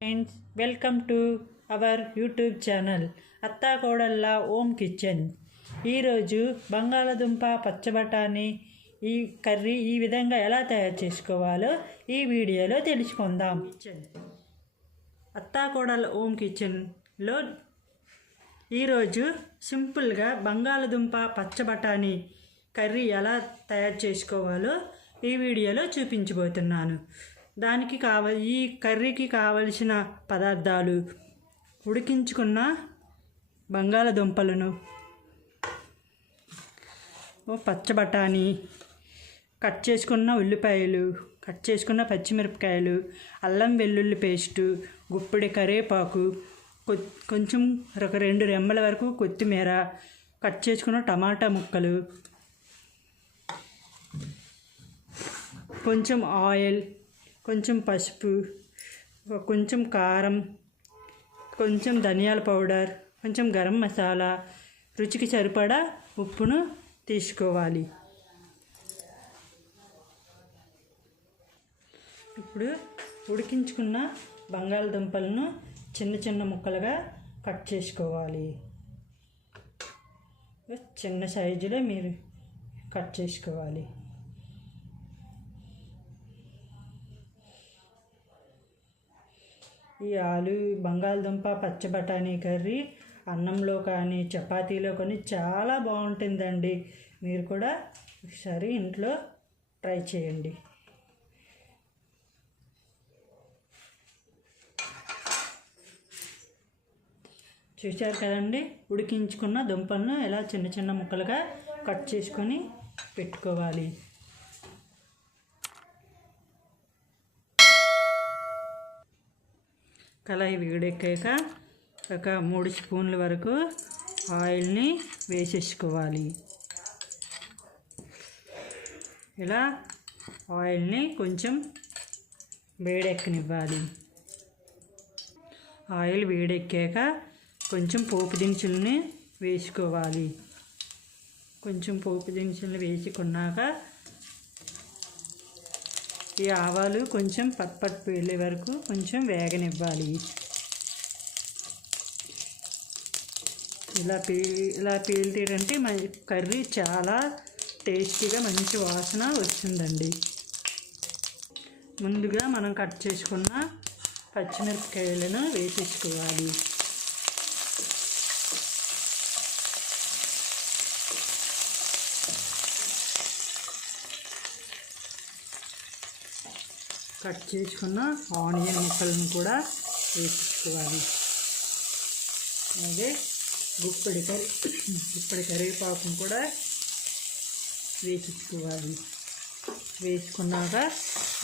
Friends welcome to our YouTube channel అత్తా కోడళ్ళ ohm kitchen ఈరోజు బంగాళదుంప పచ్చబటాని ఈ కర్రీ ఈ విధంగా ఎలా తయారు చేసుకోవాలో ఈ వీడియోలో తెలుసుకుందాం. కిచెన్ అత్తా కోడళ్ళ ఓమ్ కిచెన్లో ఈరోజు సింపుల్గా బంగాళదుంప పచ్చబటాని కర్రీ ఎలా తయారు చేసుకోవాలో ఈ వీడియోలో చూపించబోతున్నాను. దానికి కావ ఈ కర్రీకి కావలసిన పదార్థాలు ఉడికించుకున్న బంగాళదుంపలను. ఓ పచ్చబటాని కట్ చేసుకున్న ఉల్లిపాయలు కట్ చేసుకున్న పచ్చిమిరపకాయలు అల్లం వెల్లుల్లి పేస్టు గుప్పిడి కరివేపాకు కొ- కొంచెం ఒక రెండు రెమ్మల వరకు కొత్తిమీర కట్ చేసుకున్న టమాటా ముక్కలు కొంచెం ఆయిల్ కొంచెం పసుపు కొంచెం కారం కొంచెం ధనియాల పౌడర్ కొంచెం గరం మసాలా రుచికి సరిపడా ఉప్పును తీసుకోవాలి. ఇప్పుడు ఉడికించుకున్న బంగాళదుంపలను చిన్న చిన్న ముక్కలుగా కట్ చేసుకోవాలి. చిన్న సైజులో మీరు కట్ చేసుకోవాలి. ఈ ఆలు బంగాళదుంప పచ్చ బఠానీ కర్రీ అన్నంలో కానీ చపాతీలో కానీ చాలా బాగుంటుందండి. మీరు కూడా ఒకసారి ఇంట్లో ట్రై చేయండి. చూశారు కదండి? ఉడికించుకున్న దుంపలను ఎలా చిన్న చిన్న ముక్కలుగా కట్ చేసుకొని పెట్టుకోవాలి. కళాయి వేడెక్కాక ఒక మూడు స్పూన్ల వరకు ఆయిల్ని వేసేసుకోవాలి. ఇలా ఆయిల్ని కొంచెం వేడెక్కనివ్వాలి. ఆయిల్ వేడెక్కాక కొంచెం పోపు దినుసుల్ని వేసుకోవాలి. కొంచెం పోపు దినుసులు వేసుకున్నాక ఈ ఆవాలు కొంచెం పట్పట్ వెళ్ళే వరకు కొంచెం వేగనివ్వాలి. ఇలా పీ ఇలా పేలితేటంటే మన కర్రీ చాలా టేస్టీగా మంచి వాసన వచ్చిందండి. ముందుగా మనం కట్ చేసుకున్న పచ్చిమిరపకాయలను వేసేసుకోవాలి. కట్ చేసుకున్న ఆనియన్ ముక్కలను కూడా వేసుకోవాలి. అలాగే గుప్పడి కరి గుప్పడి కరివేపాకును కూడా వేసుకోవాలి వేసుకున్నాక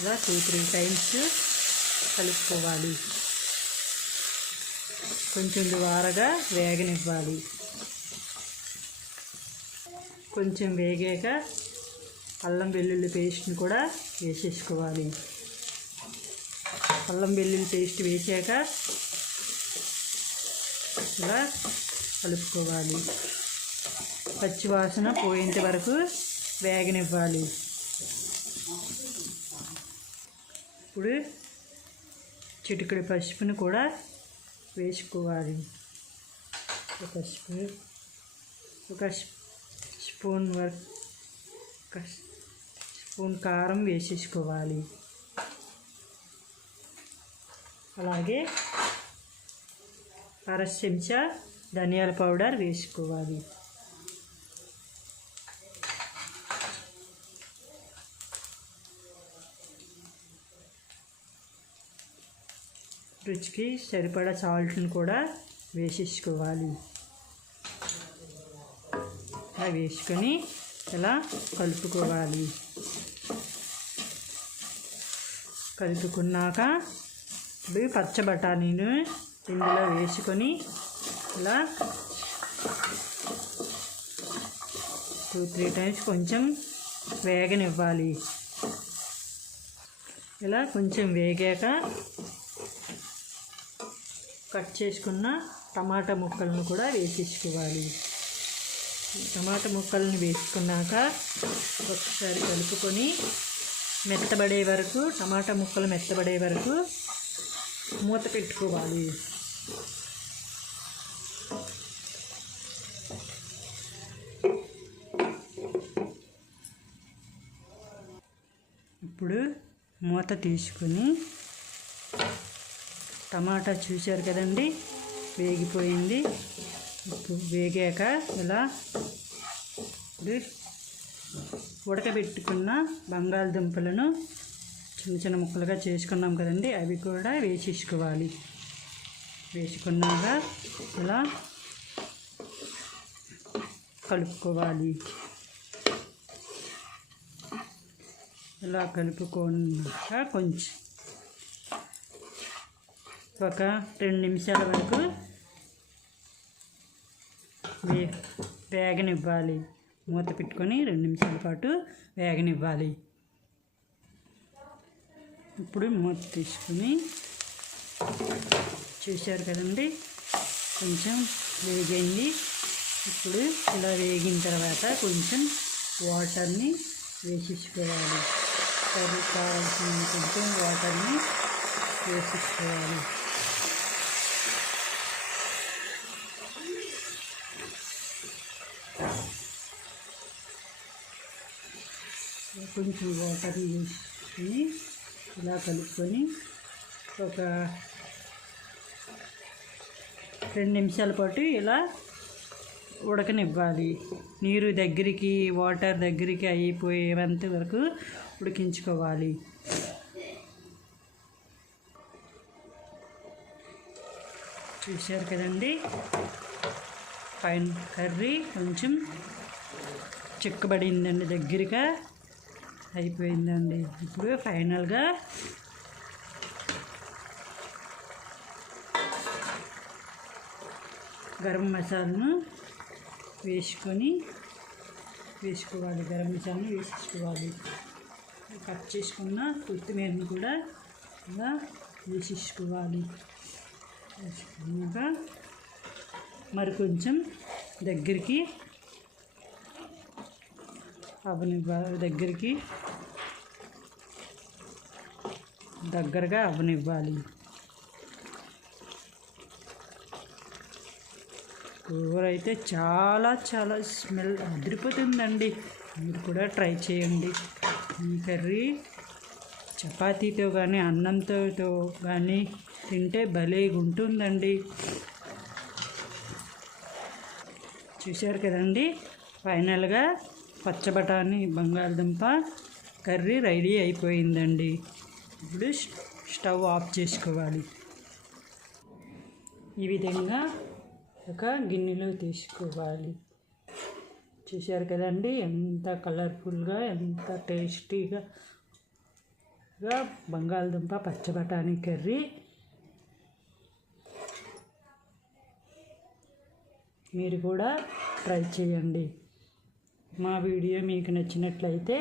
ఇలా టూ త్రీ టైమ్స్ కలుపుకోవాలి. కొంచెం ద్వారగా వేగనివ్వాలి. కొంచెం వేగాక అల్లం వెల్లుల్లి పేస్ట్ని కూడా వేసేసుకోవాలి. అల్లం వెల్లుల్లి పేస్ట్ వేసాక ఇలా కలుపుకోవాలి. పచ్చి వాసన పోయేంత వరకు వేగనివ్వాలి. ఇప్పుడు చిటికడి పసుపుని కూడా వేసుకోవాలి. ఒక స్పూన్ ఒక స్పూన్ వరకు స్పూన్ కారం వేసేసుకోవాలి. అలాగే అర చెంచా ధనియాల పౌడర్ వేసుకోవాలి. రుచికి సరిపడా సాల్ట్ని కూడా వేసేసుకోవాలి. అలా వేసుకొని ఇలా కలుపుకోవాలి. కలుపుకున్నాక ఇవి పచ్చ బఠానీను ఇందులో వేసుకొని ఇలా టూ త్రీ టైమ్స్ కొంచెం వేగనివ్వాలి. ఇలా కొంచెం వేగాక కట్ చేసుకున్న టమాటా ముక్కలను కూడా వేసేసుకోవాలి. టమాటా ముక్కలను వేసుకున్నాక ఒకసారి కలుపుకొని మెత్తబడే వరకు టమాటా ముక్కలు మెత్తబడే వరకు మూత పెట్టుకోవాలి. ఇప్పుడు మూత తీసుకుని టమాటా చూశారు కదండి వేగిపోయింది. ఇప్పుడు వేగాక ఇలా ఇప్పుడు ఉడకబెట్టుకున్న బంగాళదుంపలను చిన్న చిన్న ముక్కలుగా చేసుకున్నాం కదండి. అవి కూడా వేసేసుకోవాలి. వేసుకున్నాక ఇలా కలుపుకోవాలి. ఇలా కలుపుకున్నాక కొంచెం ఒక రెండు నిమిషాల వరకు వే వేగనివ్వాలి. మూత పెట్టుకొని రెండు నిమిషాల పాటు వేగనివ్వాలి. ఇప్పుడు మూత తీసుకుని చూశారు కదండి కొంచెం వేగింది ఇప్పుడు ఇలా వేగిన తర్వాత కొంచెం వాటర్ని వేసేసుకోవాలి. కర్రీ కావాల్సిన కొంచెం వాటర్ని వేసేసుకోవాలి. కొంచెం వాటర్ని వేసుకొని ఇలా కలుపుకొని ఒక రెండు నిమిషాల పాటు ఇలా ఉడకనివ్వాలి. నీరు దగ్గరికి వాటర్ దగ్గరికి అయిపోయేంత వరకు ఉడికించుకోవాలి. చూశారు కదండి? పైన కర్రీ కొంచెం చిక్కబడిందండి దగ్గరగా. అయిపోయిందండి. ఇప్పుడు ఫైనల్గా గరం మసాలాను వేసుకొని వేసుకోవాలి గరం మసాలాను వేసేసుకోవాలి. కట్ చేసుకున్న కొత్తిమీరని కూడా ఇలా వేసేసుకోవాలి. వేసుకున్నాక మరి కొంచెం దగ్గరికి అవని దగ్గరికి దగ్గరగా అవనివ్వాలి కూర అయితే చాలా చాలా స్మెల్ అదిరిపోతుందండి. మీరు కూడా ట్రై చేయండి. ఈ కర్రీ చపాతీతో కానీ అన్నంతో కానీ తింటే భలేగా ఉంటుందండి చూశారు కదండి? ఫైనల్గా పచ్చబటాని బంగాళదుంప కర్రీ రెడీ అయిపోయిందండి. ఇప్పుడు స్టవ్ ఆఫ్ చేసుకోవాలి. ఈ విధంగా ఒక గిన్నెలో తీసుకోవాలి. చూశారు కదండి ఎంత కలర్ఫుల్గా ఎంత టేస్టీగా బంగాళదుంప పచ్చబఠానీ కర్రీ. మీరు కూడా ట్రై చేయండి. మా వీడియో మీకు నచ్చినట్లయితే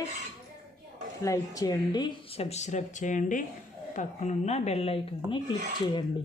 లైక్ చేయండి సబ్స్క్రైబ్ చేయండి. పక్కనున్న బెల్ ఐకాన్ని క్లిక్ చేయండి.